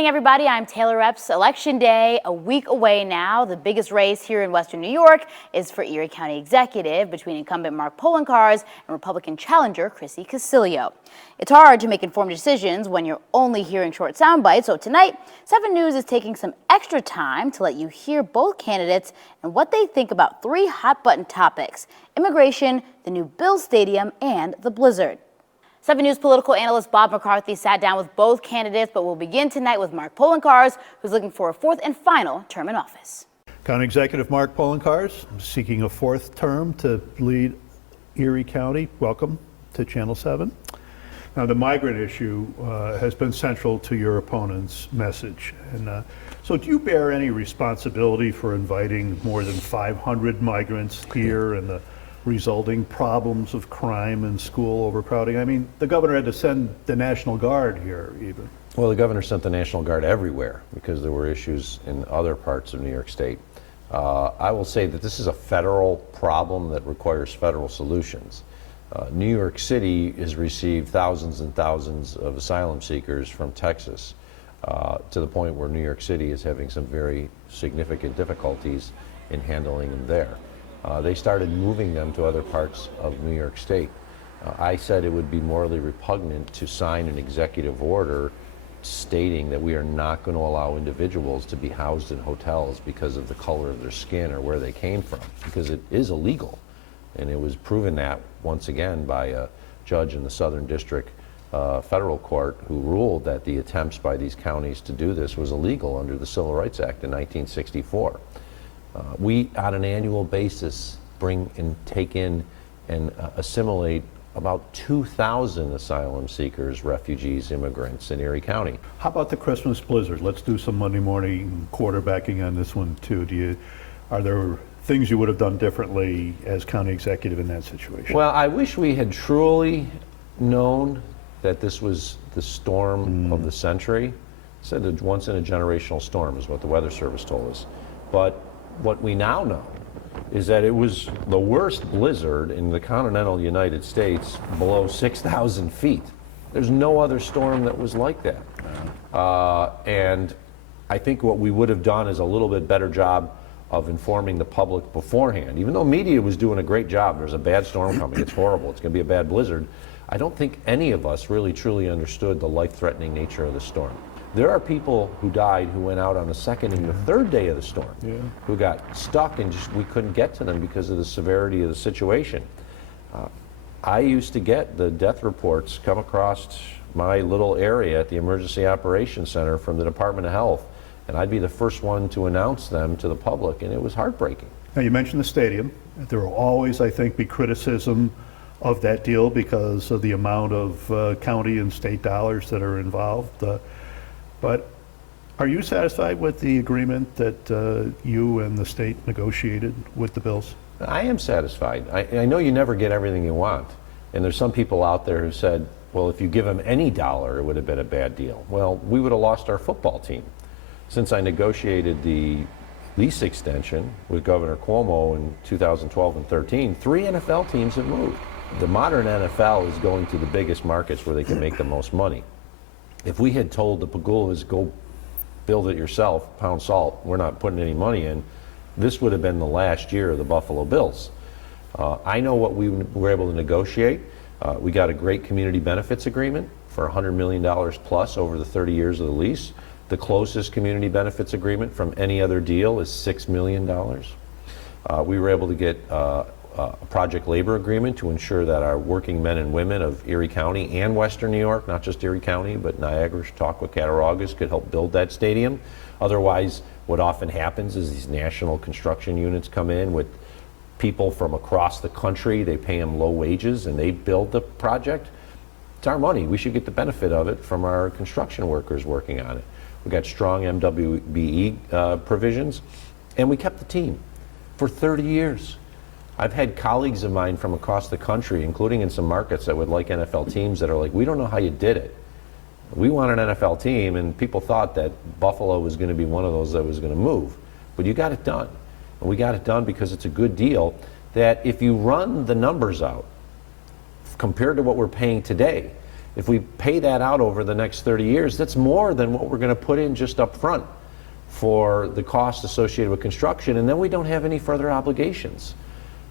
evening, everybody. I'm Taylor Epps. Election Day, a week away now. The biggest race here in Western New York is for Erie County Executive between incumbent Mark Poloncarz and Republican challenger Chrissy Casilio. It's hard to make informed decisions when you're only hearing short sound bites, so tonight, 7 News is taking some extra time to let you hear both candidates and what they think about 3 hot-button topics: immigration, the new Bills Stadium, and the blizzard. 7 News political analyst Bob McCarthy sat down with both candidates, but we'll begin tonight with Mark Poloncarz, who's looking for a 4th and final term in office. County Executive Mark Poloncarz, seeking a 4th term to lead Erie County. Welcome to Channel 7. Now, the migrant issue has been central to your opponent's message. And so do you bear any responsibility for inviting more than 500 migrants here and the resulting problems of crime and school overcrowding? I mean, the governor had to send the National Guard here even. Well, the governor sent the National Guard everywhere because there were issues in other parts of New York State. I will say that this is a federal problem that requires federal solutions. New York City has received thousands and thousands of asylum seekers from Texas to the point where New York City is having some very significant difficulties in handling them there. They started moving them to other parts of New York State. I said it would be morally repugnant to sign an executive order stating that we are not going to allow individuals to be housed in hotels because of the color of their skin or where they came from, because it is illegal. And it was proven that once again by a judge in the Southern District Federal Court who ruled that the attempts by these counties to do this was illegal under the Civil Rights Act in 1964. We, on an annual basis, bring and take in and assimilate about 2,000 asylum seekers, refugees, immigrants in Erie County. How about the Christmas blizzard? Let's do some Monday morning quarterbacking on this one too. Are there things you would have done differently as county executive in that situation? Well, I wish we had truly known that this was the storm of the century. It said that once in a generational storm is what the Weather Service told us. But what we now know is that it was the worst blizzard in the continental United States below 6,000 feet. There's no other storm that was like that. And I think what we would have done is a little bit better job of informing the public beforehand. Even though media was doing a great job, there's a bad storm coming, it's horrible, it's going to be a bad blizzard. I don't think any of us really truly understood the life-threatening nature of the storm. There are people who died who went out on the 2nd and the 3rd day of the storm, who got stuck and we couldn't get to them because of the severity of the situation. I used to get the death reports come across my little area at the Emergency Operations Center from the Department of Health, and I'd be the first one to announce them to the public, and it was heartbreaking. Now, you mentioned the stadium. There will always, I think, be criticism of that deal because of the amount of county and state dollars that are involved. But are you satisfied with the agreement that you and the state negotiated with the Bills? I am satisfied. I know you never get everything you want. And there's some people out there who said, well, if you give them any dollar, it would have been a bad deal. Well, we would have lost our football team. Since I negotiated the lease extension with Governor Cuomo in 2012 and 13, 3 NFL teams have moved. The modern NFL is going to the biggest markets where they can make the most money. If we had told the Pagulas, go build it yourself, pound salt, we're not putting any money in, this would have been the last year of the Buffalo Bills. I know what we were able to negotiate. We got a great community benefits agreement for $100 million plus over the 30 years of the lease. The closest community benefits agreement from any other deal is $6 million. We were able to get a project labor agreement to ensure that our working men and women of Erie County and Western New York, not just Erie County, but Niagara, Chautauqua, Cattaraugus, could help build that stadium. Otherwise, what often happens is these national construction units come in with people from across the country. They pay them low wages and they build the project. It's our money. We should get the benefit of it from our construction workers working on it. We got strong MWBE provisions, and we kept the team for 30 years. I've had colleagues of mine from across the country, including in some markets that would like NFL teams, that are like, we don't know how you did it. We want an NFL team, and people thought that Buffalo was going to be one of those that was going to move. But you got it done. And we got it done because it's a good deal that if you run the numbers out, compared to what we're paying today, If we pay that out over the next 30 years, that's more than what we're going to put in just up front for the cost associated with construction, and then we don't have any further obligations.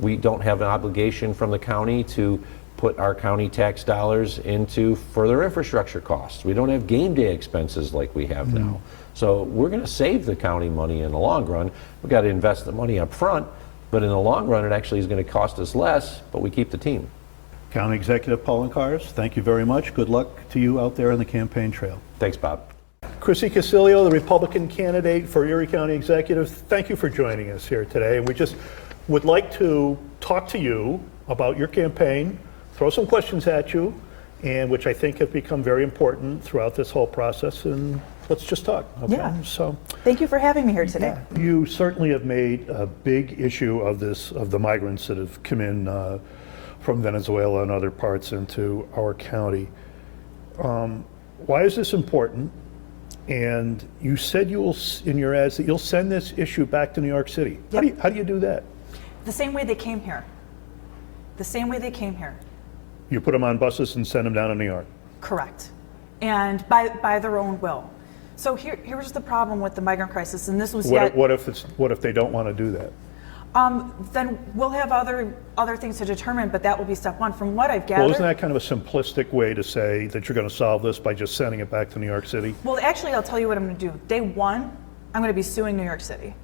We don't have an obligation from the county to put our county tax dollars into further infrastructure costs. We don't have game day expenses like we have now. So we're going to save the county money in the long run. We've got to invest the money up front, but in the long run it actually is going to cost us less, but we keep the team. County Executive Poloncarz, thank you very mumuch. Good luck to you out there on the campaign trail. Thanks, Bob. Chrissy Casilio, the Republican candidate for Erie County Executive, thank you for joining us here today. And we just would like to talk to you about your campaign, throw some questions at you, and which I think have become very important throughout this whole process. And let's just talk. Okay? Yeah. So, Thank you for having me here today. you certainly have made a big issue of this, of the migrants that have come in from Venezuela and other parts into our county. Why is this important? And you said you will, in your ads, that you'll send this issue back to New York City. Yep. How do you do that? The same way they came here. The same way they came here. You put them on buses and send them down to New York. Correct. And by their own will. So here's the problem with the migrant crisis, and this was What if they don't want to do that? then we'll have other things to determine, but that will be step one. From what I've Well, gathered. isn't that kind of a simplistic way to say that you're going to solve this by just sending it back to New York City? Well, actually, I'll tell you what I'm going to do. Day one, I'm going to be suing New York City,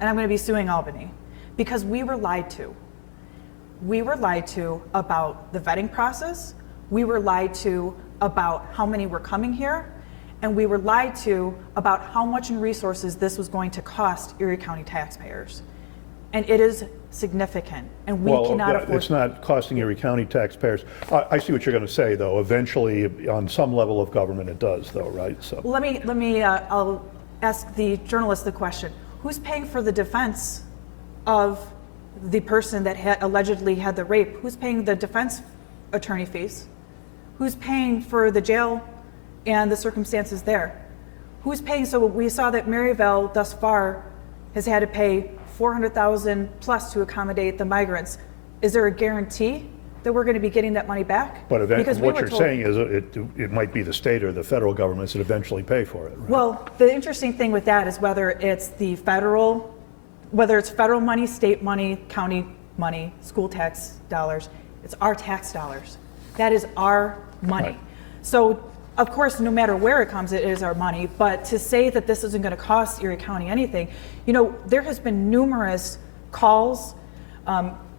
and I'm going to be suing Albany, because we were lied to. We were lied to about the vetting process. We were lied to about how many were coming here, and we were lied to about how much in resources this was going to cost Erie County taxpayers. And it is significant, and we cannot afford. It's not costing Erie County taxpayers. I see what you're going to say, though. Eventually, on some level of government, it does, though, right? So. Well, let me. I'll ask the journalist the question: who's paying for the defense of the person that allegedly had the rape? Who's paying the defense attorney fees? Who's paying for the jail and the circumstances there? Who's paying? So we saw that Maryville thus far has had to pay $400,000 plus to accommodate the migrants. Is there a guarantee that we're going to be getting that money back? But what you're saying is it might be the state or the federal governments that eventually pay for it, right? Well, the interesting thing with that is whether it's federal money, state money, county money, school tax dollars, it's our tax dollars. That is our money. Right. So, of course, no matter where it comes, it is our money. But to say that this isn't going to cost Erie County anything, there has been numerous calls.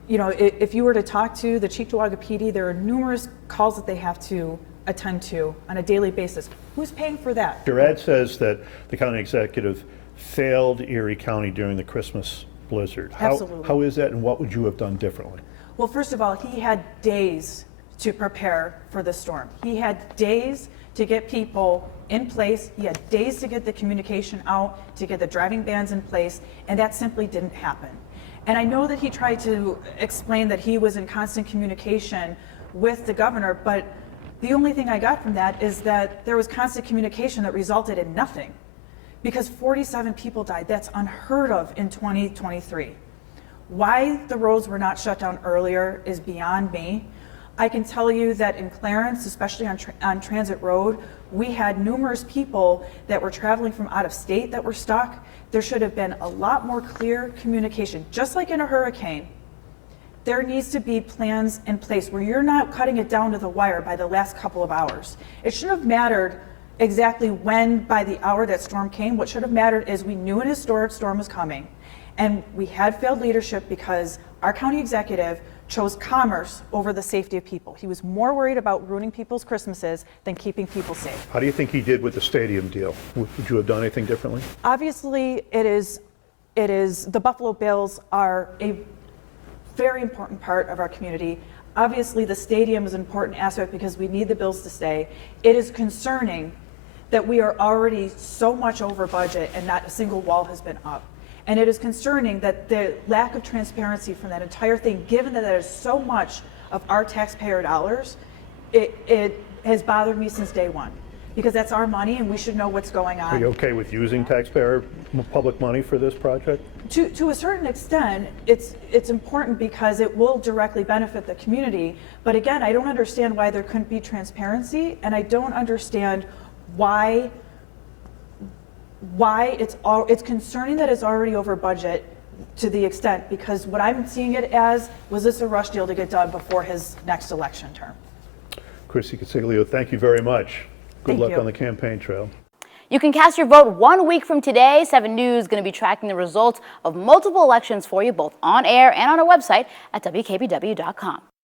If you were to talk to the Cheektowaga PD, there are numerous calls that they have to attend to on a daily basis. Who's paying for that? Your ad says that the county executive failed Erie County during the Christmas blizzard. Absolutely. How is that, and what would you have done differently? Well, first of all, he had days to prepare for the storm. He had days to get people in place. He had days to get the communication out, to get the driving bans in place, and that simply didn't happen. And I know that he tried to explain that he was in constant communication with the governor, but the only thing I got from that is that there was constant communication that resulted in nothing, because 47 people died. That's unheard of in 2023. Why the roads were not shut down earlier is beyond me. I can tell you that in Clarence, especially on Transit Road, we had numerous people that were traveling from out of state that were stuck. There should have been a lot more clear communication. Just like in a hurricane, there needs to be plans in place where you're not cutting it down to the wire by the last couple of hours. It shouldn't have mattered exactly when, by the hour that storm came. What should have mattered is we knew an historic storm was coming, and we had failed leadership because our county executive chose commerce over the safety of people. He was more worried about ruining people's Christmases than keeping people safe. How do you think he did with the stadium deal? Would you have done anything differently? Obviously, it is the Buffalo Bills are a very important part of our community. Obviously, the stadium is an important aspect because we need the Bills to stay. It is concerning that we are already so much over budget and not a single wall has been up. And it is concerning that the lack of transparency from that entire thing, given that is so much of our taxpayer dollars, it has bothered me since day one. because that's our money and we should know what's going on. Are you okay with using taxpayer public money for this project? To a certain extent, it's important because it will directly benefit the community. But again, I don't understand why there couldn't be transparency, and I don't understand why it's concerning that it's already over budget to the extent, because what I'm seeing it as was this a rush deal to get done before his next election term. Chrissy Casilio, thank you very much. Good Thank luck you. on the campaign trail. You can cast your vote 1 week from today. 7 News is going to be tracking the results of multiple elections for you, both on air and on our website at WKBW.com.